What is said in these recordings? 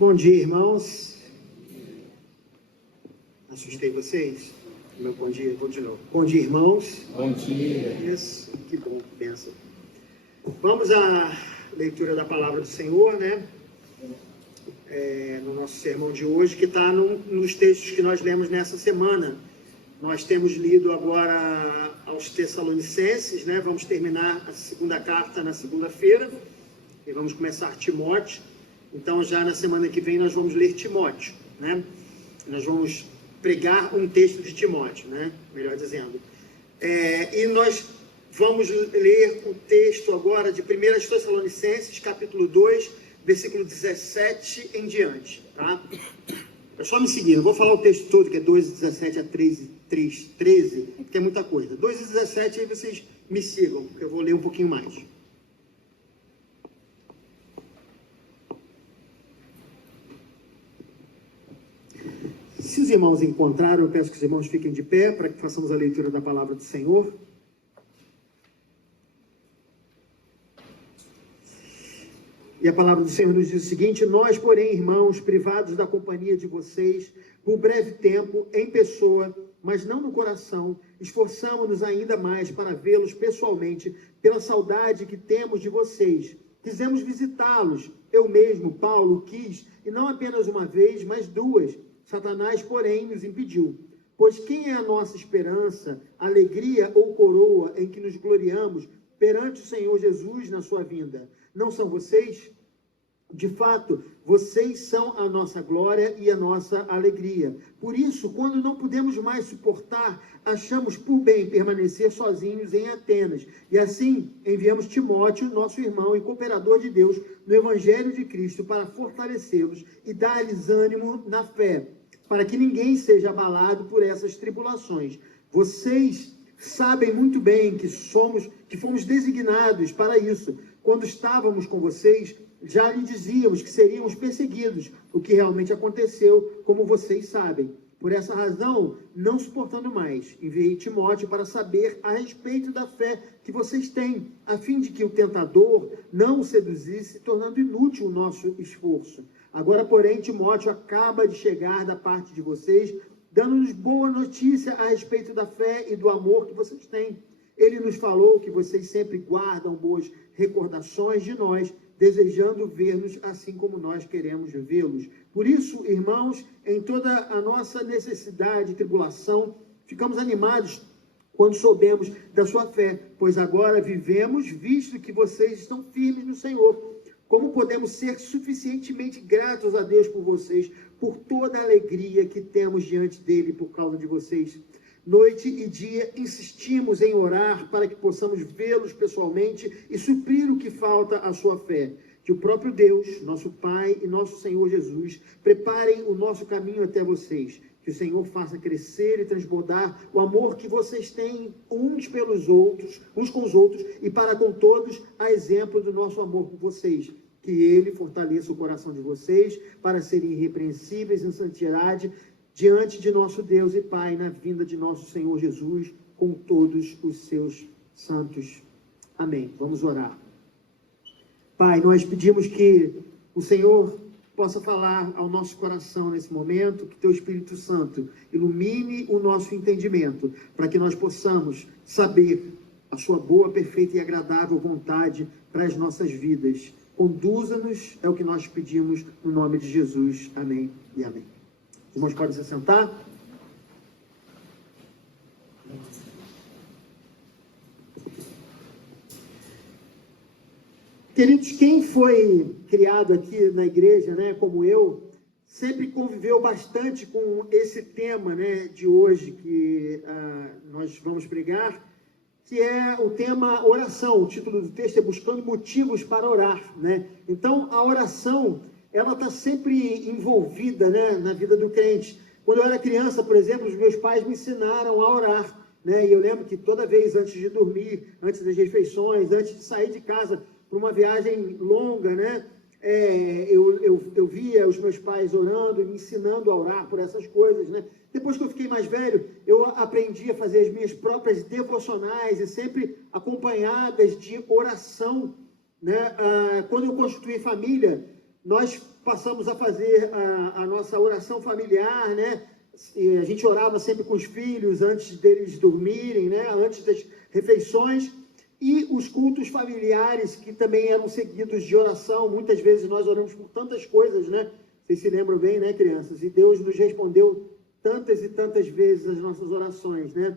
Bom dia, irmãos. Assustei vocês? Meu bom dia, vou de novo. Bom dia, irmãos. Bom dia. Isso, que bom, que bênção. Vamos à leitura da palavra do Senhor, né? No nosso sermão de hoje, que está nos textos que nós lemos nessa semana. Nós temos lido agora aos Tessalonicenses, né? Vamos terminar a segunda carta na segunda-feira e vamos começar Timóteo. Então, já na semana que vem, nós vamos ler Timóteo, né? Nós vamos pregar um texto de Timóteo, né? Melhor dizendo. E nós vamos ler o texto agora de 1 Tessalonicenses, capítulo 2, versículo 17 em diante, tá? É só me seguir, não vou falar o texto todo, que é 2, 17 a 13, que é muita coisa. 2 e 17, aí vocês me sigam, que eu vou ler um pouquinho mais. Se os irmãos encontraram, eu peço que os irmãos fiquem de pé para que façamos a leitura da palavra do Senhor. E a palavra do Senhor nos diz o seguinte: nós, porém, irmãos, privados da companhia de vocês, por breve tempo, em pessoa, mas não no coração, esforçamo-nos ainda mais para vê-los pessoalmente, pela saudade que temos de vocês. Quisemos visitá-los, eu mesmo, Paulo, quis, e não apenas uma vez, mas duas. Satanás, porém, nos impediu. Pois quem é a nossa esperança, alegria ou coroa em que nos gloriamos perante o Senhor Jesus na sua vinda? Não são vocês? De fato, vocês são a nossa glória e a nossa alegria. Por isso, quando não podemos mais suportar, achamos por bem permanecer sozinhos em Atenas. E assim, enviamos Timóteo, nosso irmão e cooperador de Deus, no Evangelho de Cristo, para fortalecê-los e dar-lhes ânimo na fé, para que ninguém seja abalado por essas tribulações. Vocês sabem muito bem que fomos designados para isso. Quando estávamos com vocês, já lhe dizíamos que seríamos perseguidos, o que realmente aconteceu, como vocês sabem. Por essa razão, não suportando mais, enviei Timóteo para saber a respeito da fé que vocês têm, a fim de que o tentador não o seduzisse, tornando inútil o nosso esforço. Agora, porém, Timóteo acaba de chegar da parte de vocês, dando-nos boa notícia a respeito da fé e do amor que vocês têm. Ele nos falou que vocês sempre guardam boas recordações de nós, desejando ver-nos assim como nós queremos vê-los. Por isso, irmãos, em toda a nossa necessidade e tribulação, ficamos animados quando soubemos da sua fé, pois agora vivemos, visto que vocês estão firmes no Senhor. Como podemos ser suficientemente gratos a Deus por vocês, por toda a alegria que temos diante dele por causa de vocês? Noite e dia insistimos em orar para que possamos vê-los pessoalmente e suprir o que falta à sua fé. Que o próprio Deus, nosso Pai e nosso Senhor Jesus preparem o nosso caminho até vocês. Que o Senhor faça crescer e transbordar o amor que vocês têm uns com os outros e para com todos, a exemplo do nosso amor por vocês. Que Ele fortaleça o coração de vocês para serem irrepreensíveis em santidade diante de nosso Deus e Pai, na vinda de nosso Senhor Jesus, com todos os seus santos. Amém. Vamos orar. Pai, nós pedimos que o Senhor possa falar ao nosso coração nesse momento, que Teu Espírito Santo ilumine o nosso entendimento, para que nós possamos saber a Sua boa, perfeita e agradável vontade para as nossas vidas. Conduza-nos, é o que nós pedimos, no nome de Jesus. Amém e amém. Os irmãos podem se sentar. Queridos, quem foi criado aqui na igreja, né, como eu, sempre conviveu bastante com esse tema, né, de hoje que nós vamos pregar, que é o tema oração. O título do texto é Buscando Motivos para Orar, né? Então, a oração, ela está sempre envolvida, né, na vida do crente. Quando eu era criança, por exemplo, os meus pais me ensinaram a orar, né? E eu lembro que toda vez antes de dormir, antes das refeições, antes de sair de casa para uma viagem longa, né, eu via os meus pais orando e me ensinando a orar por essas coisas, né? Depois que eu fiquei mais velho, eu aprendi a fazer as minhas próprias devocionais e sempre acompanhadas de oração, né? Quando eu constituí família, nós passamos a fazer a nossa oração familiar, né? E a gente orava sempre com os filhos antes deles dormirem, né? Antes das refeições. E os cultos familiares, que também eram seguidos de oração. Muitas vezes nós oramos por tantas coisas, né? Vocês se lembram bem, né, crianças? E Deus nos respondeu tantas e tantas vezes as nossas orações, né?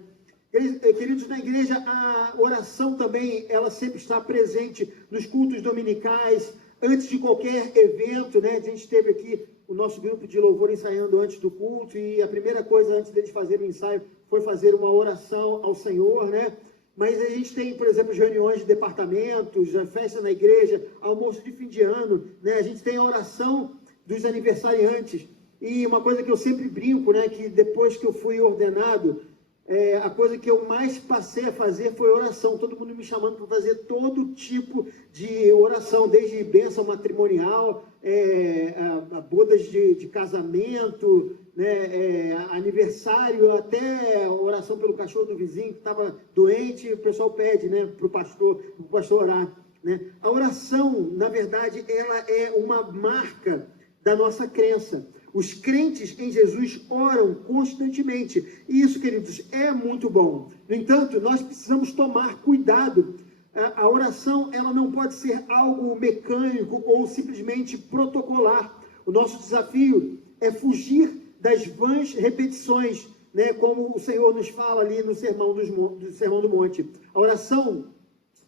Queridos, na igreja, a oração também, ela sempre está presente nos cultos dominicais, antes de qualquer evento, né? A gente teve aqui o nosso grupo de louvor ensaiando antes do culto, e a primeira coisa, antes deles fazerem o ensaio, foi fazer uma oração ao Senhor, né? Mas a gente tem, por exemplo, as reuniões de departamentos, a festa na igreja, almoço de fim de ano, né? A gente tem a oração dos aniversariantes. E uma coisa que eu sempre brinco, né? Que depois que eu fui ordenado, a coisa que eu mais passei a fazer foi oração. Todo mundo me chamando para fazer todo tipo de oração, desde bênção matrimonial, a bodas de casamento, né, aniversário, até oração pelo cachorro do vizinho que estava doente, o pessoal pede, né, para o pastor orar, né? A oração, na verdade, ela é uma marca da nossa crença. Os crentes em Jesus oram constantemente. E isso, queridos, é muito bom. No entanto, nós precisamos tomar cuidado. A oração, ela não pode ser algo mecânico ou simplesmente protocolar. O nosso desafio é fugir das vãs repetições, né? Como o Senhor nos fala ali no Sermão do Monte. A oração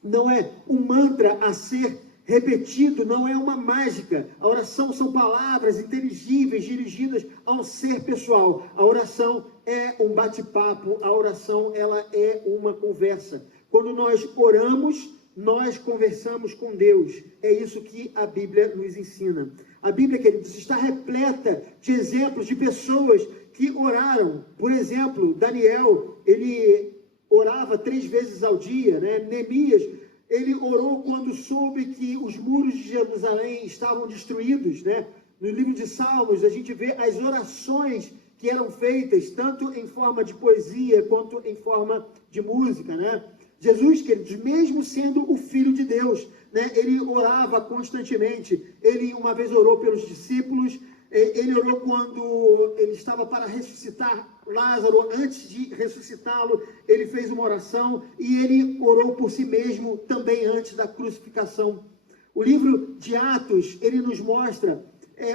não é um mantra a ser repetido, não é uma mágica. A oração são palavras inteligíveis dirigidas a um ser pessoal. A oração é um bate-papo, a oração ela é uma conversa. Quando nós oramos, nós conversamos com Deus. É isso que a Bíblia nos ensina. A Bíblia, queridos, está repleta de exemplos de pessoas que oraram. Por exemplo, Daniel, ele orava 3 vezes ao dia, né? Neemias, ele orou quando soube que os muros de Jerusalém estavam destruídos, né? No livro de Salmos, a gente vê as orações que eram feitas, tanto em forma de poesia, quanto em forma de música, né? Jesus, queridos, mesmo sendo o Filho de Deus, né? Ele orava constantemente. Ele uma vez orou pelos discípulos, ele orou quando ele estava para ressuscitar Lázaro. Antes de ressuscitá-lo, ele fez uma oração e ele orou por si mesmo também antes da crucificação. O livro de Atos, ele nos mostra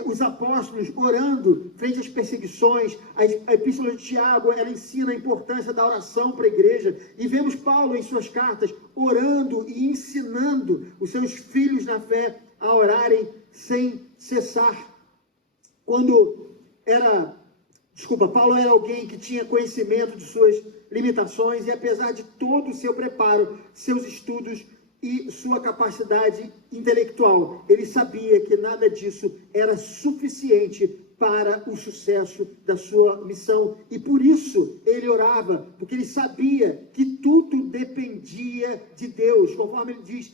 os apóstolos orando frente às perseguições. A epístola de Tiago, ela ensina a importância da oração para a igreja. E vemos Paulo em suas cartas orando e ensinando os seus filhos na fé a orarem sem cessar. Paulo era alguém que tinha conhecimento de suas limitações e, apesar de todo o seu preparo, seus estudos e sua capacidade intelectual, ele sabia que nada disso era suficiente para o sucesso da sua missão. E por isso ele orava, porque ele sabia que tudo dependia de Deus, conforme ele diz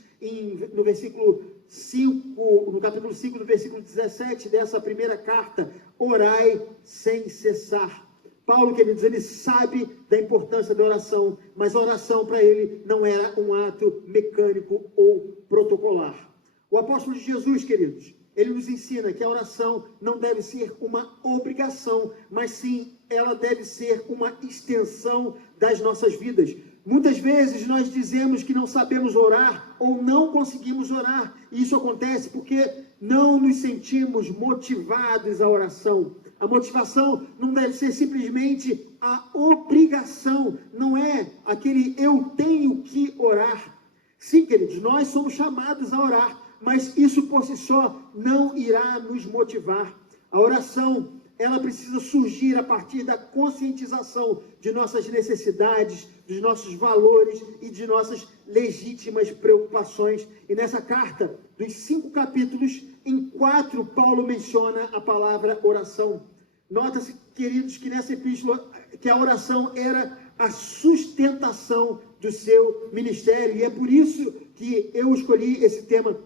no versículo 5, no capítulo 5, no versículo 17 dessa primeira carta: orai sem cessar. Paulo, queridos, ele sabe da importância da oração, mas a oração para ele não era um ato mecânico ou protocolar. O apóstolo de Jesus, queridos, ele nos ensina que a oração não deve ser uma obrigação, mas sim ela deve ser uma extensão das nossas vidas. Muitas vezes nós dizemos que não sabemos orar ou não conseguimos orar. E isso acontece porque não nos sentimos motivados à oração. A motivação não deve ser simplesmente a obrigação, não é aquele eu tenho que orar. Sim, queridos, nós somos chamados a orar, mas isso por si só não irá nos motivar. A oração, ela precisa surgir a partir da conscientização de nossas necessidades, dos nossos valores e de nossas legítimas preocupações. E nessa carta, dos 5 capítulos, em 4, Paulo menciona a palavra oração. Nota-se, queridos, que nessa epístola, que a oração era a sustentação do seu ministério. E é por isso que eu escolhi esse tema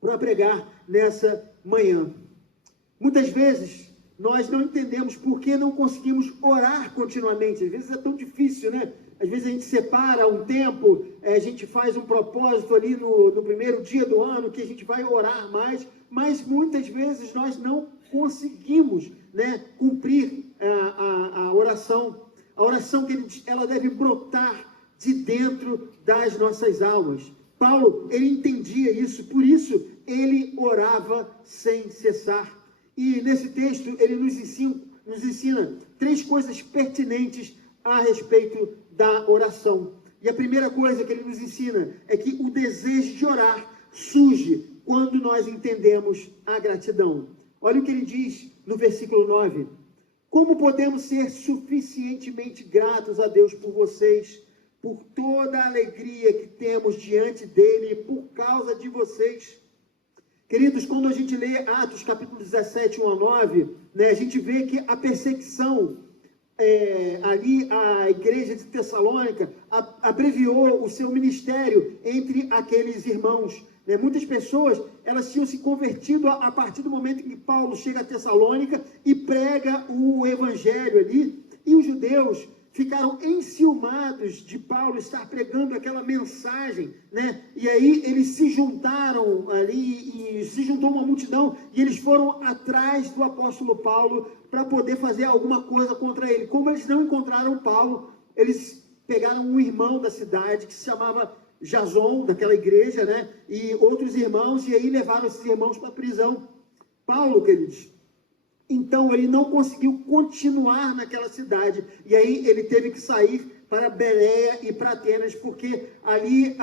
para pregar nessa manhã. Muitas vezes nós não entendemos por que não conseguimos orar continuamente. Às vezes é tão difícil, né? Às vezes a gente separa um tempo, a gente faz um propósito ali no primeiro dia do ano, que a gente vai orar mais, mas muitas vezes nós não conseguimos, né, cumprir a oração. A oração, queridos, ela deve brotar de dentro das nossas almas. Paulo, ele entendia isso, por isso ele orava sem cessar. E nesse texto ele nos ensina 3 coisas pertinentes a respeito da oração. E a primeira coisa que ele nos ensina é que o desejo de orar surge quando nós entendemos a gratidão. Olha o que ele diz no versículo 9. Como podemos ser suficientemente gratos a Deus por vocês, por toda a alegria que temos diante dele, por causa de vocês? Queridos, quando a gente lê Atos capítulo 17, 1 a 9, né, a gente vê que a perseguição, ali a igreja de Tessalônica abreviou o seu ministério entre aqueles irmãos. Né? Muitas pessoas, elas tinham se convertido a partir do momento em que Paulo chega a Tessalônica e prega o evangelho ali, e os judeus ficaram enciumados de Paulo estar pregando aquela mensagem, né? E aí eles se juntaram ali, e se juntou uma multidão, e eles foram atrás do apóstolo Paulo para poder fazer alguma coisa contra ele. Como eles não encontraram Paulo, eles pegaram um irmão da cidade, que se chamava Jason, daquela igreja, né? E outros irmãos, e aí levaram esses irmãos para a prisão. Paulo, queridos, então ele não conseguiu continuar naquela cidade, e aí ele teve que sair para Bereia e para Atenas, porque ali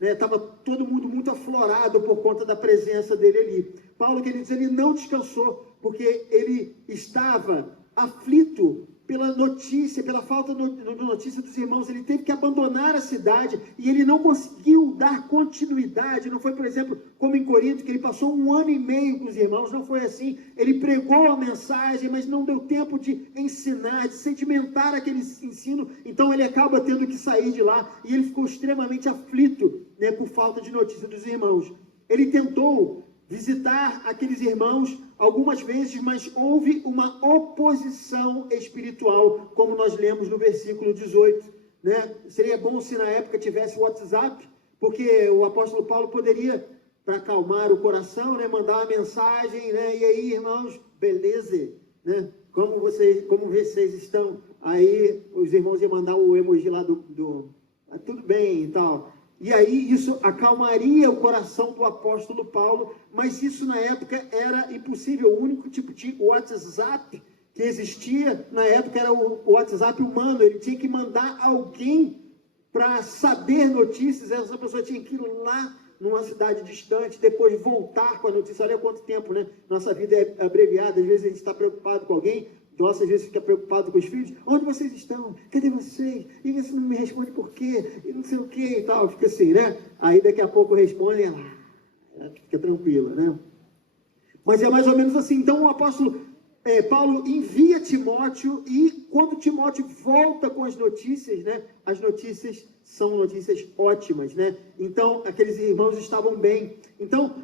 estava todo mundo muito aflorado por conta da presença dele ali. Paulo, queridos, ele não descansou, porque ele estava aflito pela notícia, pela falta de notícia dos irmãos. Ele teve que abandonar a cidade e ele não conseguiu dar continuidade. Não foi, por exemplo, como em Corinto, que ele passou 1 ano e meio com os irmãos. Não foi assim. Ele pregou a mensagem, mas não deu tempo de ensinar, de sedimentar aquele ensino. Então ele acaba tendo que sair de lá e ele ficou extremamente aflito, né, por falta de notícia dos irmãos. Ele tentou visitar aqueles irmãos algumas vezes, mas houve uma oposição espiritual, como nós lemos no versículo 18. Né? Seria bom se na época tivesse o WhatsApp, porque o apóstolo Paulo poderia, para acalmar o coração, né, mandar uma mensagem, né? E aí, irmãos, beleza? Né? Como vocês estão? Aí os irmãos iam mandar o emoji lá tudo bem e tal. E aí isso acalmaria o coração do apóstolo Paulo, mas isso na época era impossível. O único tipo de WhatsApp que existia na época era o WhatsApp humano. Ele tinha que mandar alguém para saber notícias. Essa pessoa tinha que ir lá numa cidade distante, depois voltar com a notícia. Olha quanto tempo, né? Nossa vida é abreviada, às vezes a gente está preocupado com alguém, nossa, às vezes fica preocupado com os filhos. Onde vocês estão? Cadê vocês? E você não me responde por quê? E não sei o quê e tal. Fica assim, né? Aí daqui a pouco responde, ela fica tranquila, né? Mas é mais ou menos assim. Então o apóstolo Paulo envia Timóteo, e quando Timóteo volta com as notícias, né? As notícias são notícias ótimas, né? Então aqueles irmãos estavam bem. Então,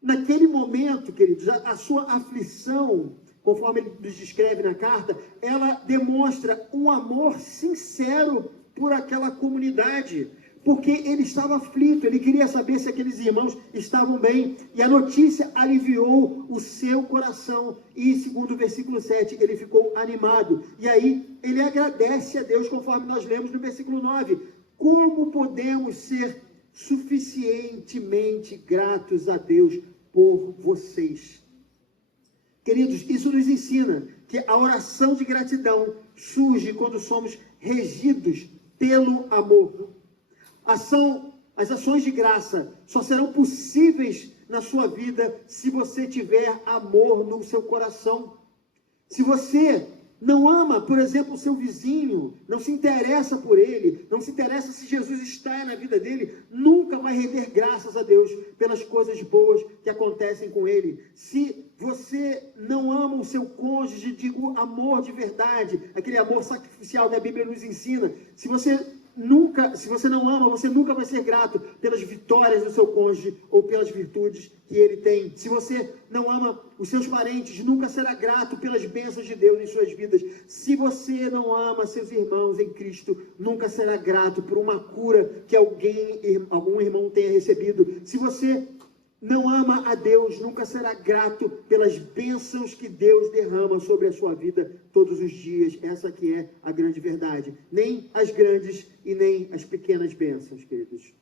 naquele momento, queridos, a sua aflição, conforme ele nos descreve na carta, ela demonstra um amor sincero por aquela comunidade, porque ele estava aflito, ele queria saber se aqueles irmãos estavam bem, e a notícia aliviou o seu coração, e segundo o versículo 7, ele ficou animado, e aí ele agradece a Deus, conforme nós lemos no versículo 9, como podemos ser suficientemente gratos a Deus por vocês? Queridos, isso nos ensina que a oração de gratidão surge quando somos regidos pelo amor. As ações de graça só serão possíveis na sua vida se você tiver amor no seu coração. Se você não ama, por exemplo, o seu vizinho, não se interessa por ele, não se interessa se Jesus está na vida dele, nunca vai render graças a Deus pelas coisas boas que acontecem com ele. Se você não ama o seu cônjuge, digo amor de verdade, aquele amor sacrificial que a Bíblia nos ensina, se você não ama, você nunca vai ser grato pelas vitórias do seu cônjuge ou pelas virtudes que ele tem. Se você não ama os seus parentes, nunca será grato pelas bênçãos de Deus em suas vidas. Se você não ama seus irmãos em Cristo, nunca será grato por uma cura que algum irmão tenha recebido. Se você não ama a Deus, nunca será grato pelas bênçãos que Deus derrama sobre a sua vida todos os dias. Essa que é a grande verdade. Nem as grandes e nem as pequenas bênçãos, queridos.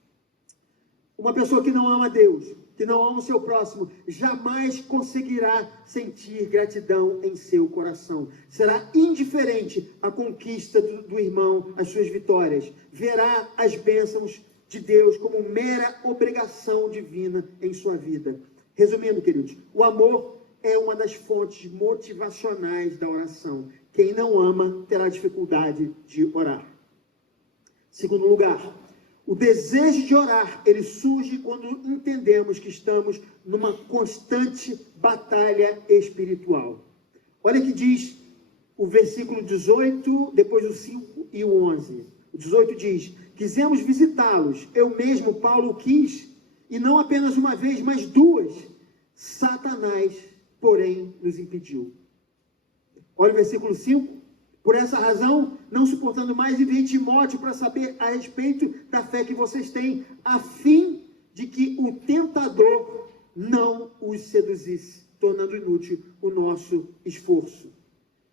Uma pessoa que não ama a Deus, que não ama o seu próximo, jamais conseguirá sentir gratidão em seu coração. Será indiferente à conquista do irmão, às suas vitórias. Verá as bênçãos de Deus como mera obrigação divina em sua vida. Resumindo, queridos, o amor é uma das fontes motivacionais da oração. Quem não ama terá dificuldade de orar. Segundo lugar, o desejo de orar, ele surge quando entendemos que estamos numa constante batalha espiritual. Olha que diz o versículo 18, depois o 5 e o 11. O 18 diz: quisemos visitá-los, eu mesmo, Paulo, quis, e não apenas uma vez, mas duas. Satanás, porém, nos impediu. Olha o versículo 5. Por essa razão, não suportando mais, enviei Timóteo para saber a respeito da fé que vocês têm, a fim de que o tentador não os seduzisse, tornando inútil o nosso esforço.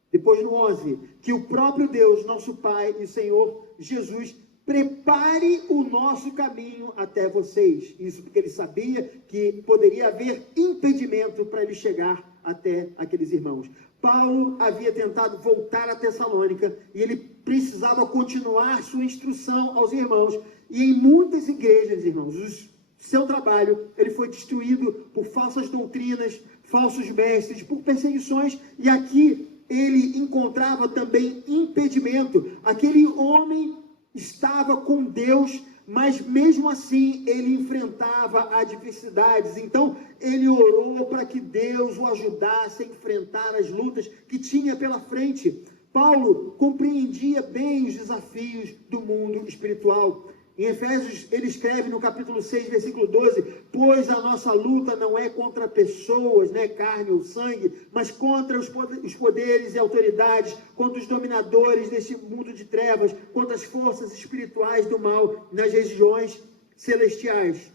Depois no 11, que o próprio Deus, nosso Pai e Senhor Jesus, prepare o nosso caminho até vocês. Isso porque ele sabia que poderia haver impedimento para ele chegar até aqueles irmãos. Paulo havia tentado voltar a Tessalônica e ele precisava continuar sua instrução aos irmãos. E em muitas igrejas, irmãos, seu trabalho, ele foi destruído por falsas doutrinas, falsos mestres, por perseguições. E aqui ele encontrava também impedimento. Aquele homem estava com Deus, mas mesmo assim ele enfrentava adversidades. Então ele orou para que Deus o ajudasse a enfrentar as lutas que tinha pela frente. Paulo compreendia bem os desafios do mundo espiritual. Em Efésios, ele escreve no capítulo 6, versículo 12, pois a nossa luta não é contra pessoas, carne ou sangue, mas contra os poderes e autoridades, contra os dominadores deste mundo de trevas, contra as forças espirituais do mal nas regiões celestiais.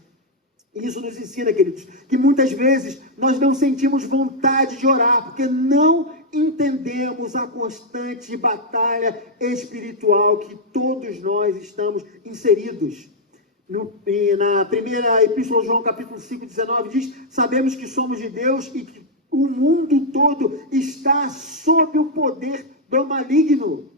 Isso nos ensina, queridos, que muitas vezes nós não sentimos vontade de orar, porque não entendemos a constante batalha espiritual que todos nós estamos inseridos. Na primeira epístola de João, capítulo 5, 19, diz: sabemos que somos de Deus e que o mundo todo está sob o poder do maligno.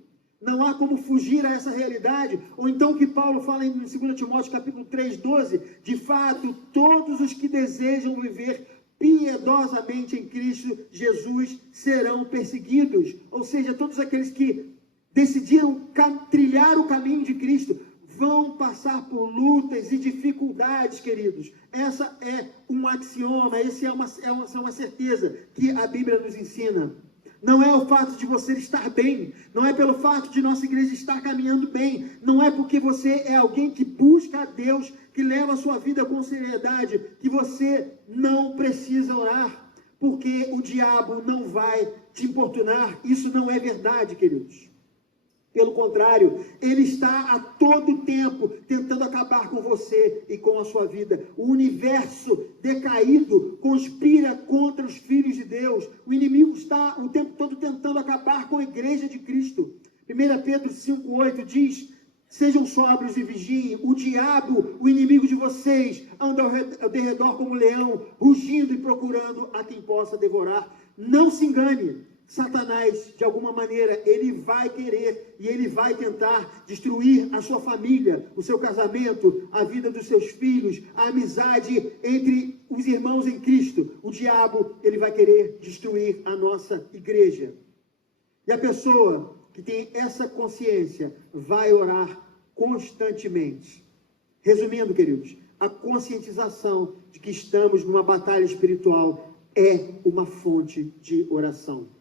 Não há como fugir a essa realidade. Ou então que Paulo fala em 2 Timóteo capítulo 3, 12, de fato, todos os que desejam viver piedosamente em Cristo Jesus serão perseguidos. Ou seja, todos aqueles que decidiram trilhar o caminho de Cristo vão passar por lutas e dificuldades, queridos. Essa é um axioma, essa é uma certeza que a Bíblia nos ensina. Não é o fato de você estar bem, não é pelo fato de nossa igreja estar caminhando bem, não é porque você é alguém que busca a Deus, que leva a sua vida com seriedade, que você não precisa orar, porque o diabo não vai te importunar. Isso não é verdade, queridos. Pelo contrário, ele está a todo tempo tentando acabar com você e com a sua vida. O universo decaído conspira contra os filhos de Deus. O inimigo está o tempo todo tentando acabar com a igreja de Cristo. 1 Pedro 5,8 diz: sejam sóbrios e vigiem. O diabo, o inimigo de vocês, anda ao derredor como leão, rugindo e procurando a quem possa devorar. Não se engane. Satanás, de alguma maneira, ele vai querer e ele vai tentar destruir a sua família, o seu casamento, a vida dos seus filhos, a amizade entre os irmãos em Cristo. O diabo, ele vai querer destruir a nossa igreja. E a pessoa que tem essa consciência vai orar constantemente. Resumindo, queridos, a conscientização de que estamos numa batalha espiritual é uma fonte de oração.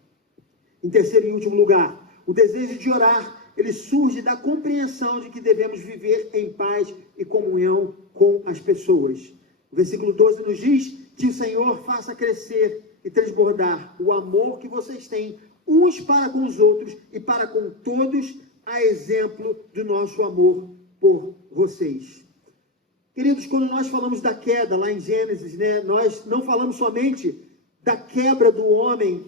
Em terceiro e último lugar, o desejo de orar, ele surge da compreensão de que devemos viver em paz e comunhão com as pessoas. O versículo 12 nos diz que o Senhor faça crescer e transbordar o amor que vocês têm uns para com os outros e para com todos, a exemplo do nosso amor por vocês. Queridos, quando nós falamos da queda lá em Gênesis, né, nós não falamos somente da quebra do homem,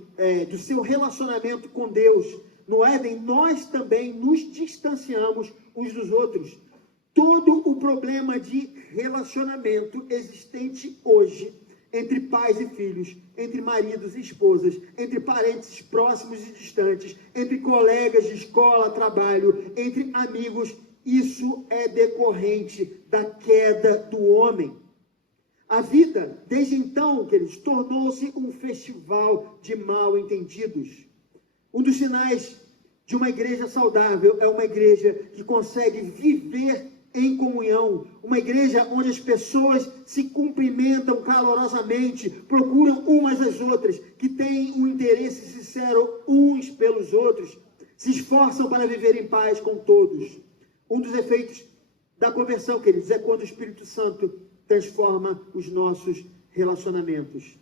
do seu relacionamento com Deus. No Éden, nós também nos distanciamos uns dos outros. Todo o problema de relacionamento existente hoje, entre pais e filhos, entre maridos e esposas, entre parentes próximos e distantes, entre colegas de escola, trabalho, entre amigos, isso é decorrente da queda do homem. A vida, desde então, queridos, tornou-se um festival de mal-entendidos. Um dos sinais de uma igreja saudável é uma igreja que consegue viver em comunhão, uma igreja onde as pessoas se cumprimentam calorosamente, procuram umas às outras, que têm um interesse sincero uns pelos outros, se esforçam para viver em paz com todos. Um dos efeitos da conversão, queridos, é quando o Espírito Santo transforma os nossos relacionamentos.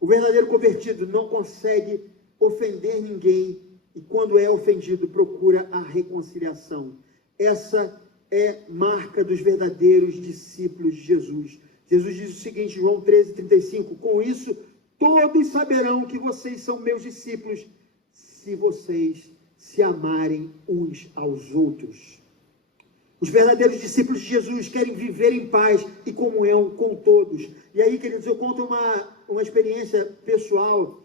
O verdadeiro convertido não consegue ofender ninguém e, quando é ofendido, procura a reconciliação. Essa é marca dos verdadeiros discípulos de Jesus. Jesus diz o seguinte, João 13:35, com isso todos saberão que vocês são meus discípulos, se vocês se amarem uns aos outros. Os verdadeiros discípulos de Jesus querem viver em paz e comunhão com todos. E aí, queridos, eu conto uma experiência pessoal.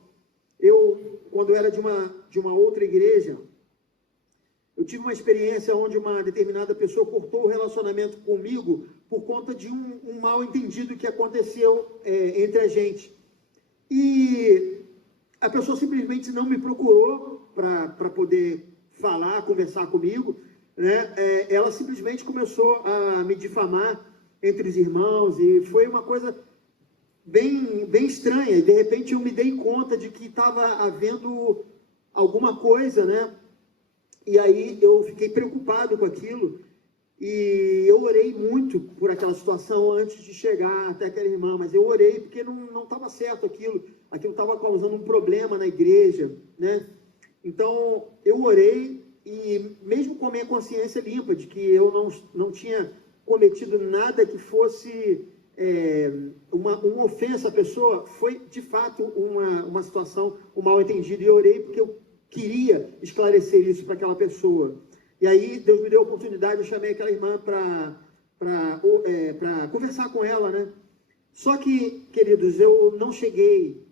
Eu, quando era de uma outra igreja, eu tive uma experiência onde uma determinada pessoa cortou o relacionamento comigo por conta de um mal-entendido que aconteceu entre a gente. E a pessoa simplesmente não me procurou para poder falar, conversar comigo, né? Ela simplesmente começou a me difamar entre os irmãos e foi uma coisa bem estranha. E de repente eu me dei conta de que estava havendo alguma coisa, né? E aí eu fiquei preocupado com aquilo e eu orei muito por aquela situação antes de chegar até aquela irmã, mas eu orei porque não estava certo aquilo estava causando um problema na igreja, né? Então eu orei e mesmo com a minha consciência limpa de que eu não tinha cometido nada que fosse uma ofensa à pessoa, foi de fato uma situação, um mal-entendido, e eu orei porque eu queria esclarecer isso para aquela pessoa. E aí Deus me deu a oportunidade, eu chamei aquela irmã para conversar com ela, né? Só que, queridos, eu não cheguei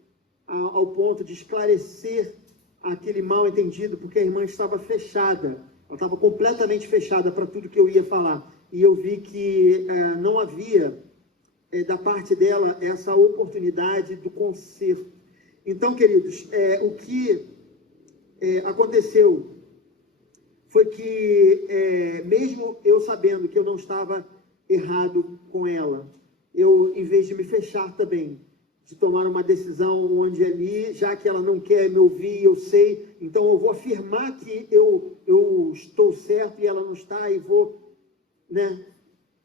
ao ponto de esclarecer aquele mal-entendido, porque a irmã estava fechada, ela estava completamente fechada para tudo que eu ia falar, e eu vi que não havia da parte dela essa oportunidade do conserto. Então, queridos, o que aconteceu foi que, mesmo eu sabendo que eu não estava errado com ela, eu, em vez de me fechar também, de tomar uma decisão onde ali, já que ela não quer me ouvir, eu sei, então eu vou afirmar que eu estou certo e ela não está, e vou, né,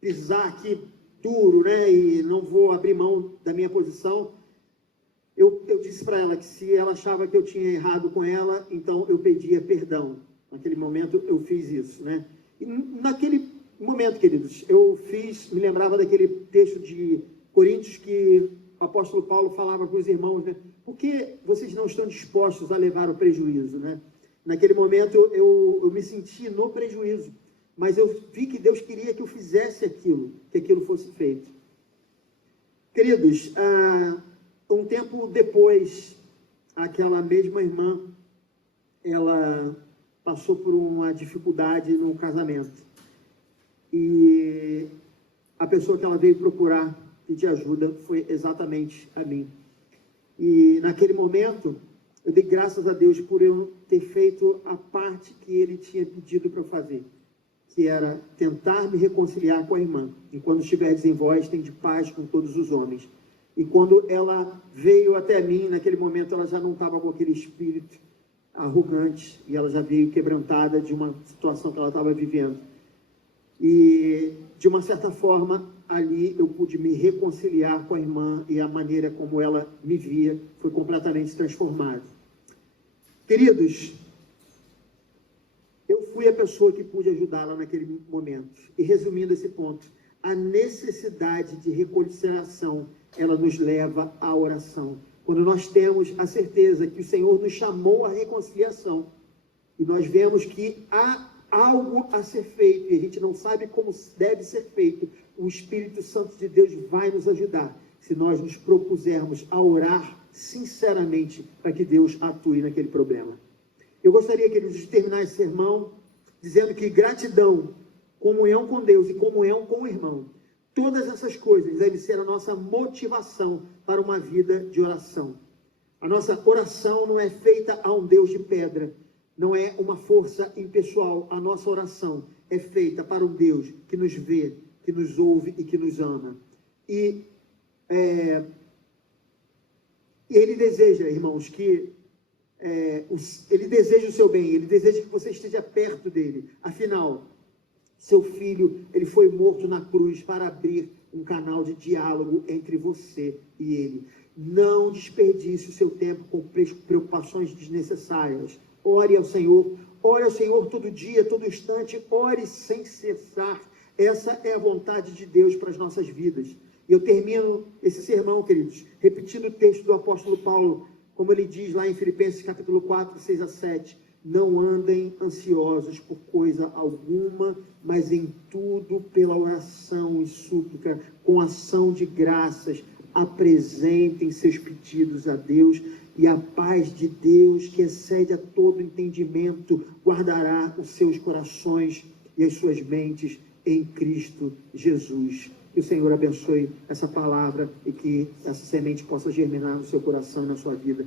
pisar aqui duro, né, e não vou abrir mão da minha posição. Eu disse para ela que se ela achava que eu tinha errado com ela, então eu pedia perdão. Naquele momento eu fiz isso, né? E naquele momento, queridos, me lembrava daquele texto de Coríntios que o apóstolo Paulo falava para os irmãos, né? Por que vocês não estão dispostos a levar o prejuízo, né? Naquele momento eu me senti no prejuízo, mas eu vi que Deus queria que eu fizesse aquilo, que aquilo fosse feito. Queridos, um tempo depois, aquela mesma irmã, ela passou por uma dificuldade no casamento. E a pessoa que ela veio procurar, pedir ajuda, foi exatamente a mim. E naquele momento, eu dei graças a Deus por eu ter feito a parte que Ele tinha pedido para eu fazer, que era tentar me reconciliar com a irmã. E quando estiverdes em vós, tende paz com todos os homens. E quando ela veio até mim, naquele momento ela já não estava com aquele espírito arrogante, e ela já veio quebrantada de uma situação que ela estava vivendo. E, de uma certa forma, ali eu pude me reconciliar com a irmã, e a maneira como ela me via foi completamente transformada. Queridos, eu fui a pessoa que pude ajudá-la naquele momento. E resumindo esse ponto, a necessidade de reconciliação, ela nos leva à oração. Quando nós temos a certeza que o Senhor nos chamou à reconciliação, e nós vemos que há algo a ser feito, e a gente não sabe como deve ser feito, o Espírito Santo de Deus vai nos ajudar, se nós nos propusermos a orar sinceramente para que Deus atue naquele problema. Eu gostaria, queridos, de terminar esse sermão dizendo que gratidão, comunhão com Deus e comunhão com o irmão, todas essas coisas devem ser a nossa motivação para uma vida de oração. A nossa oração não é feita a um Deus de pedra, não é uma força impessoal. A nossa oração é feita para um Deus que nos vê, que nos ouve e que nos ama. E Ele deseja, irmãos, que Ele deseja o seu bem, Ele deseja que você esteja perto dEle. Afinal, seu filho, ele foi morto na cruz para abrir um canal de diálogo entre você e Ele. Não desperdice o seu tempo com preocupações desnecessárias. Ore ao Senhor todo dia, todo instante, ore sem cessar. Essa é a vontade de Deus para as nossas vidas. E eu termino esse sermão, queridos, repetindo o texto do apóstolo Paulo, como ele diz lá em Filipenses capítulo 4, 6 a 7. Não andem ansiosos por coisa alguma, mas em tudo pela oração e súplica, com ação de graças, apresentem seus pedidos a Deus, e a paz de Deus, que excede a todo entendimento, guardará os seus corações e as suas mentes em Cristo Jesus. Que o Senhor abençoe essa palavra e que essa semente possa germinar no seu coração e na sua vida.